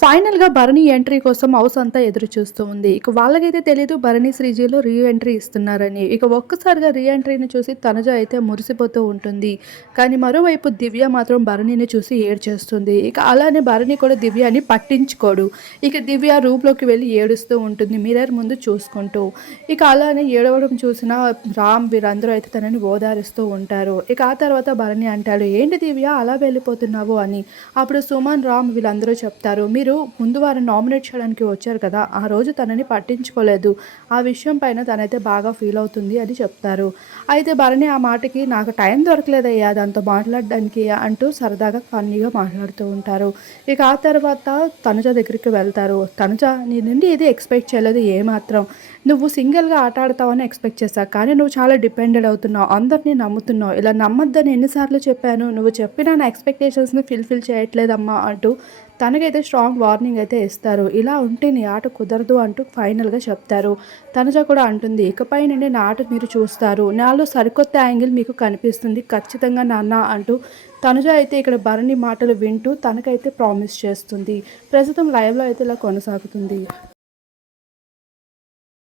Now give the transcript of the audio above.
ఫైనల్గా భరణి ఎంట్రీ కోసం హౌస్ అంతా ఎదురు చూస్తూ ఉంది. ఇక వాళ్ళకైతే తెలియదు భరణి శ్రీజీలో రీ ఎంట్రీ ఇస్తున్నారని. ఇక ఒక్కసారిగా రీ ఎంట్రీని చూసి తనుజ అయితే మురిసిపోతూ ఉంటుంది. కానీ మరోవైపు దివ్య మాత్రం భరణిని చూసి ఏడ్చేస్తుంది. ఇక అలానే భరణి కూడా దివ్యని పట్టించుకోడు. ఇక దివ్య రూమ్లోకి వెళ్ళి ఏడుస్తూ ఉంటుంది మిర్రర్ ముందు చూసుకుంటూ. ఇక అలానే ఏడవడం చూసిన రామ్ వీరందరూ అయితే తనని ఓదారుస్తూ ఉంటారు. ఇక ఆ తర్వాత భరణి అంటాడు ఏంటి దివ్య అలా వెళ్ళిపోతున్నావు అని. అప్పుడు సుమన్ రామ్ వీళ్ళందరూ చెప్తారు మీరు ముందు వారం నామినేట్ చేయడానికి వచ్చారు కదా ఆ రోజు తనని పట్టించుకోలేదు. ఆ విషయం పైన తనైతే బాగా ఫీల్ అవుతుంది అని చెప్తారు. అయితే భరణి ఆ మాటకి నాకు టైం దొరకలేదయ్యా దాంతో మాట్లాడడానికి అంటూ సరదాగా ఫన్నీగా మాట్లాడుతూ ఉంటారు. ఇక ఆ తర్వాత తనుజ దగ్గరికి వెళ్తారు. తనుజ నీ నుండి ఇది ఎక్స్పెక్ట్ చేయలేదు ఏమాత్రం. నువ్వు సింగిల్గా ఆట ఆడతావని ఎక్స్పెక్ట్ చేశావు కానీ నువ్వు చాలా డిపెండెడ్ అవుతున్నావు. అందరినీ నమ్ముతున్నావు. ఇలా నమ్మొద్దని ఎన్నిసార్లు చెప్పాను. నువ్వు చెప్పిన నా ఎక్స్పెక్టేషన్స్ని ఫిల్ఫిల్ చేయట్లేదమ్మా అంటూ తనకైతే స్ట్రాంగ్ వార్నింగ్ అయితే ఇస్తారు. ఇలా ఉంటే నీ ఆట కుదరదు అంటూ ఫైనల్గా చెప్తారు. తనజ కూడా అంటుంది ఇకపై నుండి నా ఆట మీరు చూస్తారు. నాలో సరికొత్త యాంగిల్ మీకు కనిపిస్తుంది. ఖచ్చితంగా నాన్న అంటూ తనుజ అయితే ఇక్కడ భరణి మాటలు వింటూ తనకైతే ప్రామిస్ చేస్తుంది. ప్రస్తుతం లైవ్లో అయితే ఇలా కొనసాగుతుంది.